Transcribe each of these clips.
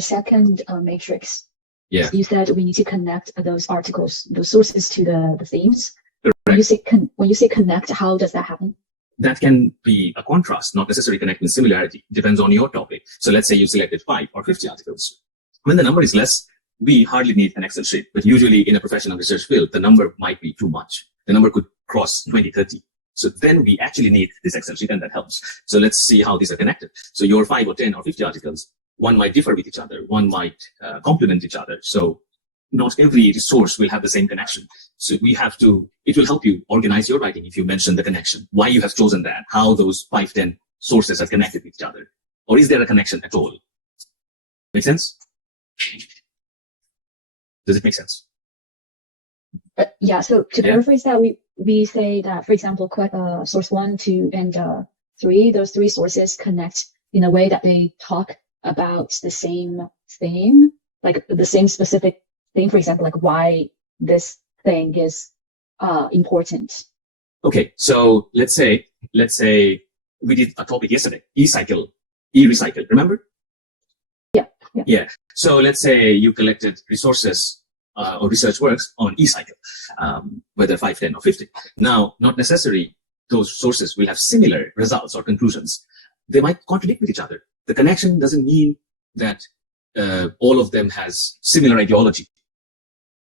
second matrix, yeah, you said we need to connect those articles, those sources to the themes. correct. When you say connect, how does that happen? That can be a contrast, not necessarily connect with similarity. Depends on your topic. So let's say you selected 5 or 50 articles. When the number is less, we hardly need an Excel sheet. But usually in a professional research field, the number might be too much. The number could cross 20, 30. So then we actually need this Excel sheet, and that helps. So let's see how these are connected. So your 5 or 10 or 50 articles, one might differ with each other. One might complement each other. So not every resource will have the same connection. So we have to, it will help you organize your writing if you mention the connection, why you have chosen that, how those 5, 10 sources are connected with each other. Or is there a connection at all? Make sense? Does it make sense? Yeah, so to paraphrase that, we say that, for example, source 1, 2, and 3, those 3 sources connect in a way that they talk about the same thing, like the same specific thing, for example, like why this thing is important. Okay, so let's say we did a topic yesterday, e-recycle, remember? Yeah. So let's say you collected resources or research works on e-cycle, whether 5, 10, or 50. Now, not necessarily those sources will have similar results or conclusions. They might contradict with each other. The connection doesn't mean that all of them has similar ideology.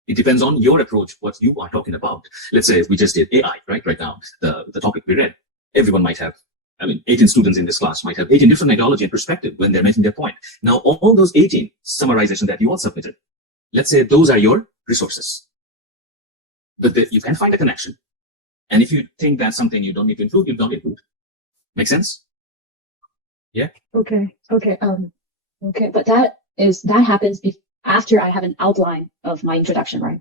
It depends on your approach, what you are talking about. Let's say we just did AI, right now, the topic we read. Everyone might have, 18 students in this class might have 18 different ideology and perspective when they're making their point. Now, all those 18 summarization that you all submitted, let's say those are your resources. But you can find a connection. And if you think that's something you don't need to include, you don't include. Make sense? Yeah? Okay. But that happens after I have an outline of my introduction, right?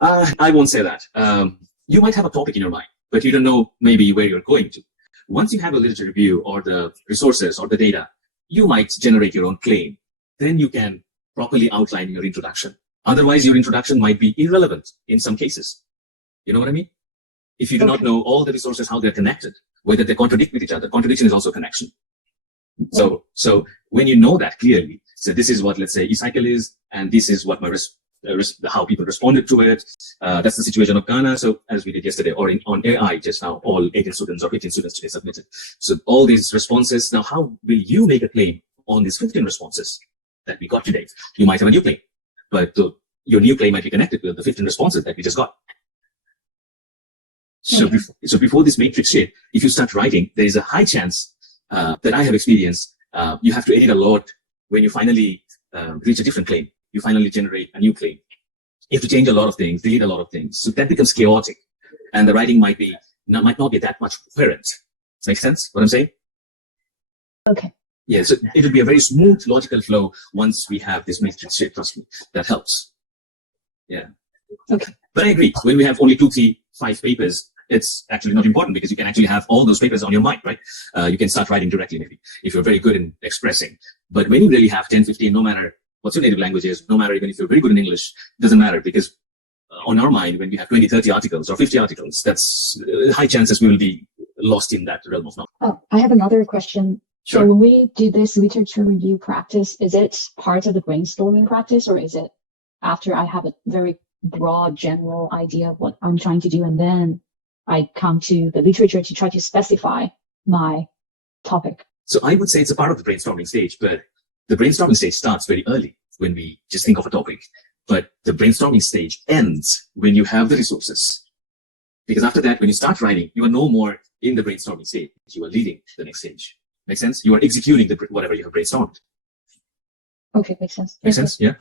I won't say that. You might have a topic in your mind, but you don't know maybe where you're going to. Once you have a literature review or the resources or the data, you might generate your own claim. Then you can properly outline your introduction. Otherwise, your introduction might be irrelevant in some cases. You know what I mean? If you do not know all the resources, how they're connected, whether they contradict with each other, contradiction is also connection. So when you know that clearly, so this is what, let's say, e-cycle is, and this is what how people responded to it. That's the situation of Ghana. So as we did yesterday, or on AI just now, all 18 students or 15 students today submitted. So all these responses. Now, how will you make a claim on these 15 responses that we got today? You might have a new claim, but your new claim might be connected with the 15 responses that we just got. So, before this matrix shape, if you start writing, there is a high chance that I have experienced. You have to edit a lot when you finally reach a different claim. You finally generate a new claim. You have to change a lot of things, delete a lot of things. So that becomes chaotic, and the writing might not be that much coherent. Makes sense what I'm saying? Okay. Yeah, so it will be a very smooth logical flow once we have this matrix shape. Trust me, that helps. Yeah. Okay. But I agree. When we have only 2, 3, 5 papers, it's actually not important because you can actually have all those papers on your mind, right? You can start writing directly maybe if you're very good in expressing. But when you really have 10, 15, no matter what your native language is, no matter even if you're very good in English, doesn't matter, because on our mind, when we have 20, 30 articles or 50 articles, that's high chances we will be lost in that realm of knowledge. Oh, I have another question. Sure. So when we do this literature review practice, is it part of the brainstorming practice, or is it after I have a very broad general idea of what I'm trying to do, and then I come to the literature to try to specify my topic? So I would say it's a part of the brainstorming stage, but the brainstorming stage starts very early when we just think of a topic. But the brainstorming stage ends when you have the resources. Because after that, when you start writing, you are no more in the brainstorming stage. You are leading the next stage. Make sense? You are executing whatever you have brainstormed. Okay, makes sense. Makes sense? Yeah.